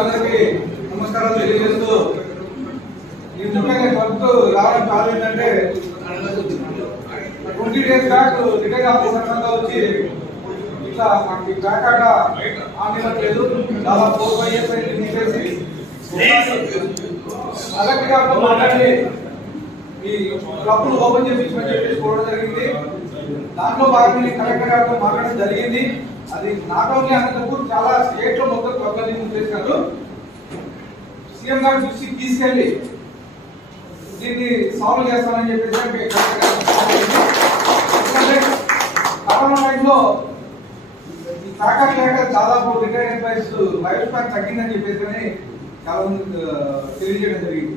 అందరికీ నమస్కారాలు తెలియజేస్తూ ఈ ముఖ్యంగా క్లబ్ రావడం కారణం ఏంటంటే 20 days బ్యాక్ రిటైర్ ఆఫీసర్ వచ్చి ఇట్లా మాకు బ్యాక్ ఆగలేదు దాదాపు 4-5 years అయింది తీసేసి కలెక్టర్ గారితో మాట్లాడి ఈ క్లబ్ను ఓపెన్ చేయించమని చెప్పేసుకోవడం జరిగింది. దాంట్లో భాగంగా కలెక్టర్ గారితో మాట్లాడడం జరిగింది. అది నాట్ ఓన్లీ అనంతపూర్ చాలా స్టేట్ లో మొత్తం క్లబ్లని చేశారు. సీఎం గారు దృష్టికి తీసుకెళ్లి దీన్ని సాల్వ్ చేస్తామని చెప్పేసి కరోనా టైంలో ఈ ప్యాకెట్ లేక దాదాపు రిటైర్డ్ ఎంప్లాయీస్ లైఫ్ స్పాన్ తగ్గిందని చెప్పేసి కానీ చాలా మంది తెలియజేయడం జరిగింది.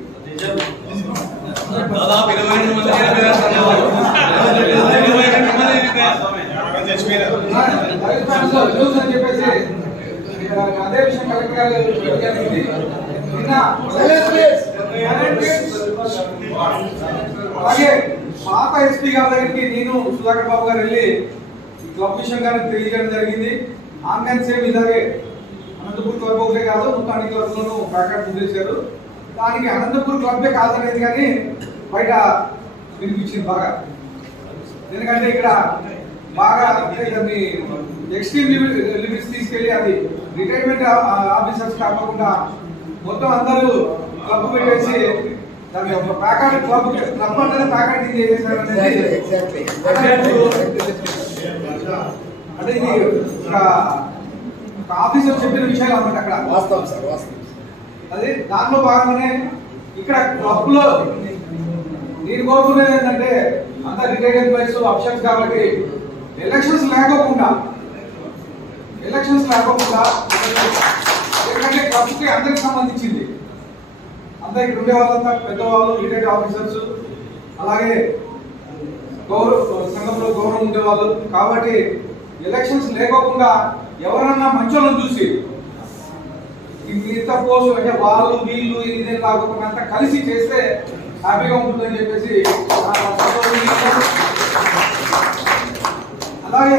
దాదాపు 22 మంది అదే విషయం కలెక్టర్ గారు అలాగే పాత ఎస్పీ గారి దగ్గరికి నేను సుధాకర్ బాబు గారు వెళ్ళి క్లబ్ విషయం గారికి తెలియజేయడం జరిగింది. ఆన్లైన్ సేమ్ ఇలాగే అనంతపూర్ క్లబ్ ఒకటే కాదు మొత్తం అన్ని క్లబ్లను ప్యాకెట్ చేశారు. దానికి అనంతపూర్ క్లబ్బే కాదనేది కానీ బయట వినిపించింది బాగా. ఎందుకంటే ఇక్కడ బాగా దాన్ని ఎక్స్ట్రీమ్ లిమిట్స్ తీసుకెళ్లి అది రిటైర్మెంట్ ఆఫీసర్స్ కాకుండా మొత్తం అందరూ క్లబ్ పెట్టేసి దాన్ని ఒక ప్యాకెట్ క్లబ్ అంటేనే ప్యాకెట్ చేసేసారు అంటే ఇది ఒక ఆఫీసర్ చెప్పిన విషయాలు అన్నమాట. అక్కడ వాస్తవం సార్ వాస్తవం. అది దాంట్లో భాగంగానే ఇక్కడ క్లబ్ లో నేను కోరుకునేది ఏంటంటే అంత రిటైర్డ్ ఎంప్లాయీస్ ఆప్షన్స్ కాబట్టి ఎలక్షన్స్ లేకోకుండా ఎందుకంటే క్లబ్ కి అందరికి సంబంధించింది. అంతా ఇక్కడ ఉండే వాళ్ళంతా పెద్దవాళ్ళు రిటైర్డ్ ఆఫీసర్స్ అలాగే సంఘంలో గౌరవం ఉండేవాళ్ళు కాబట్టి ఎలక్షన్స్ లేకోకుండా ఎవరన్నా మంచోళ్ళని చూసి ఇంత పోస్ట్ అంటే వాళ్ళు వీళ్ళు ఇదే కాకుండా అంతా కలిసి చేస్తే హ్యాపీగా ఉంటుందని చెప్పేసి అలాగే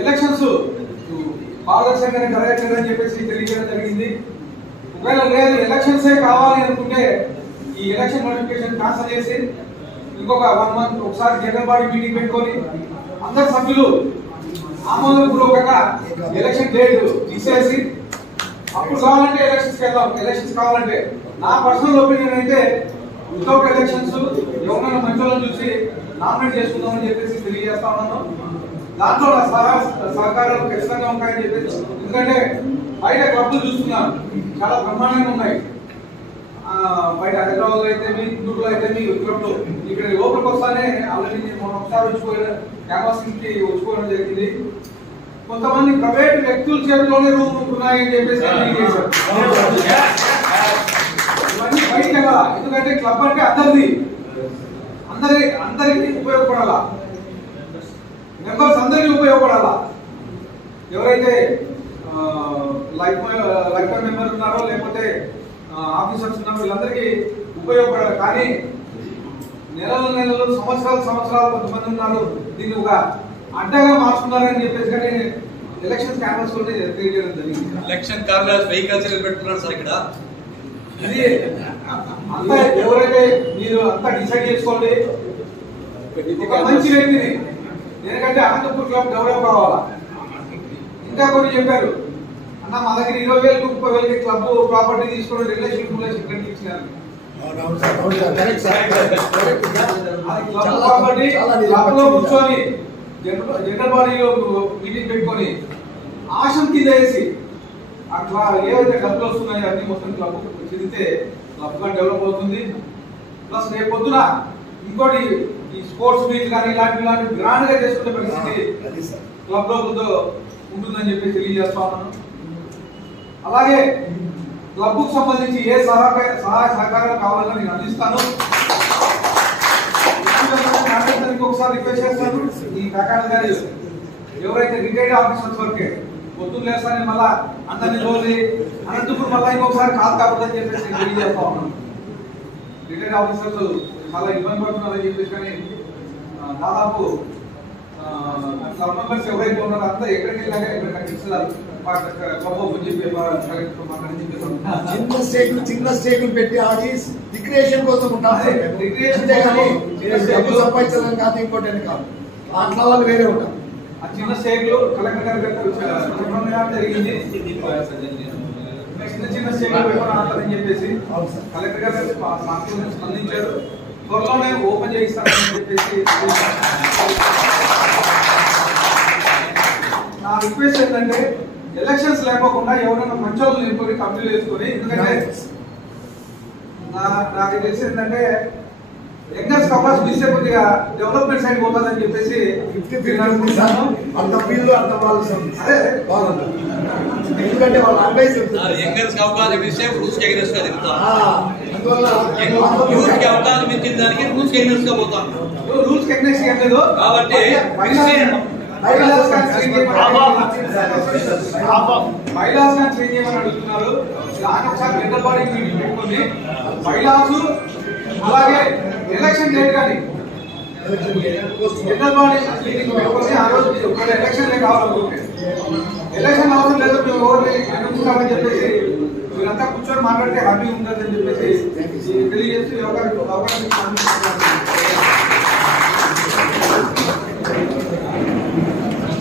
ఎలక్షన్స్ పారదర్శకంగా జరగట్లేదని చెప్పేసి తెలియజేయడం జరిగింది. ఒకవేళ లేదు ఎలక్షన్సే కావాలి అనుకుంటే ఈ ఎలక్షన్ నోటిఫికేషన్ క్యాన్సిల్ చేసి ఇంకొక 1 month ఒకసారి జనరల్ బాడీ మీటింగ్ పెట్టుకొని అందరు సభ్యులు ఆమోదపూర్వకంగా ఎలక్షన్ డేట్ ఇచ్చేసి అప్పుడు కావాలంటే ఎలక్షన్స్కి వెళ్దాం. ఎలక్షన్స్ కావాలంటే నా పర్సనల్ ఒపీనియన్ అయితే వితౌట్ ఎలక్షన్స్ ఎవరైనా మంచోళ్ళని చూసి నామినేట్ చేసుకుందామని చెప్పేసి తెలియజేస్తా ఉన్నాను. దాంట్లో నా సహకారాలు ఖచ్చితంగా ఉంటాయని చెప్పేసి ఎందుకంటే బయట క్లబ్లు చూస్తున్నాను చాలా బ్రహ్మాండంగా ఉన్నాయి. బయట హైదరాబాద్ అయితే మీ గుంటూరులో అయితే మీ క్లబ్లు ఇక్కడ లోపలికి వస్తానే ఆల్రెడీ నేను ఒకసారి క్యాన్వాసింగ్ కి వచ్చిపోవడం జరిగింది. కొంతమంది ప్రైవేట్ వ్యక్తుల చేతిలోనే రూమ్ ఉన్నాయని చెప్పేసి ఇవన్నీ బయటకి వెళ్ళాలా. ఎందుకంటే క్లబ్ అంటే అందరికి ఉపయోగపడాలా, మెంబర్స్ అందరికీ ఉపయోగపడాలా. ఎవరైతే లైఫ్ టైం మెంబర్స్ ఉన్నారో లేకపోతే ఆఫీసర్స్ ఉన్నారో వీళ్ళందరికీ ఉపయోగపడాలి. కానీ నెలలు సంవత్సరాలు కొంతమంది ఉన్నారు దీన్ని ఒక అడ్డగా మార్చుకున్నారని చెప్పేసి కానీ ఎలక్షన్ క్యాన్వాస్ తెలియజేయడం జరిగింది. ఎలక్షన్ కార్నర్స్ వెహికల్స్ పెట్టుకున్నారు సార్. ఇక్కడ ఇది అంతా ఎవరైతే మీరు అంతా డిసైడ్ చేసుకోండి. ఒక మంచి వ్యక్తిని ఎందుకంటే అనంతపూర్ క్లబ్ డెవలప్ కావాలా. ఇంకా కొన్ని చెప్పారు అన్న మా దగ్గర 20,000 30,000 క్లబ్ ప్రాపర్టీ తీసుకుని రిలేషన్షిప్ ఇచ్చినారు. ప్రాపర్టీ క్లబ్ లో కూర్చొని జనరల్ బాడీలో మీటింగ్ పెట్టుకొని ఆశం కింద వేసి అట్లా ఏవైతే డబ్బులు వస్తున్నాయో అన్ని మొత్తం క్లబ్ చెందితే క్లబ్ గా డెవలప్ అవుతుంది. ప్లస్ రేపు పొద్దున ఇంకోటి ఈ స్పోర్ట్స్ మీట్ కానీ ఇలాంటి గ్రాండ్ గా చేసుకునే పరిస్థితి క్లబ్ లో ఉంటుందని చెప్పి తెలియజేస్తా ఉన్నాను. అలాగే క్లబ్ కు సంబంధించి ఏ సహాయ సహకారాలు కావాలన్నా నేను అందిస్తాను. ఇంకొకసారి రిక్వెస్ట్ చేస్తాను ఈ ప్రకారం గారి ఎవరైతే రిటైర్డ్ ఆఫీసర్స్ వరకే పొద్దున్న లేస్తానే మళ్ళా అందరినీ రోజు అనంతపూర్ మళ్ళీ ఇంకొకసారి కాదు కాకూడదని చెప్పేసి తెలియజేస్తా ఉన్నాను. రిటైర్డ్ ఆఫీసర్స్ చాలా ఇబ్బంది పడుతున్నారని చెప్పేసి కానీ దాదాపు మెంబర్స్ ఎవరైతే ఉన్నారో అంతా ఎక్కడికి వెళ్ళాక ఇక్కడ కట్టించారు చిన్న స్టేకులు పెట్టి ఆడి రిక్రియేషన్ కోసం ఉంటారు. సంపాదించడం కాదు, ఇంకోటి కాదు. అట్లా వాళ్ళు వేరే ఉంటారు. ఆ చిన్న స్టేకులు కలెక్టర్ గారు జరిగింది. చిన్న చిన్న స్టేకులు పెట్టుకుని చెప్పేసి కలెక్టర్ గారు స్పందించారు. త్వరలోనే ఓపెన్ చేయిస్తారని చెప్పేసి నా రిక్వెస్ట్ ఏంటంటే ఎలక్షన్స్ లేకోకుండా ఎవరైనా మంచోళ్ళు నింపుకొని కంప్లీట్ చేసుకొని, ఎందుకంటే నాకు తెలిసి ఏంటంటే యంగర్స్ కెపాసిటీ మిస్ కొద్దిగా డెవలప్మెంట్ సైడ్ పోతుందని చెప్పేసి అంత ఫీల్డ్ అంత వాళ్ళు అదే బాగుంటుంది. ఎందుకంటే వాళ్ళు అడ్వైస్ యంగర్స్ అవకాశం ఇస్తే రూల్స్ ఎగరెస్ట్ గా తిరుగుతాం. అందువల్ల యూత్ కి అవకాశం ఇచ్చిన దానికి రూల్స్ ఎగరెస్ట్ గా పోతాం. రూల్స్ ఎగ్నెస్ట్ ఏం లేదు కాబట్టి మహిళాస్ చేంజ్ చేయమని అడుగుతున్నారు. దాని ఒకసారి జనరల్ బాడీ మీటింగ్ పెట్టుకొని మహిళాస్ అలాగే ఎలక్షన్ డేట్ కానీ జనరల్ బాడీ మీటింగ్ పెట్టుకొని ఆ రోజు ఎలక్షన్ కావాలనుకుంటే ఎలక్షన్ అవసరం లేదు, మేము ఎవరిని ఎన్నుకుంటామని చెప్పేసి మీరంతా కూర్చొని మాట్లాడితే హ్యాపీ ఉంటుందని చెప్పేసి తెలియజేసి అవకాశం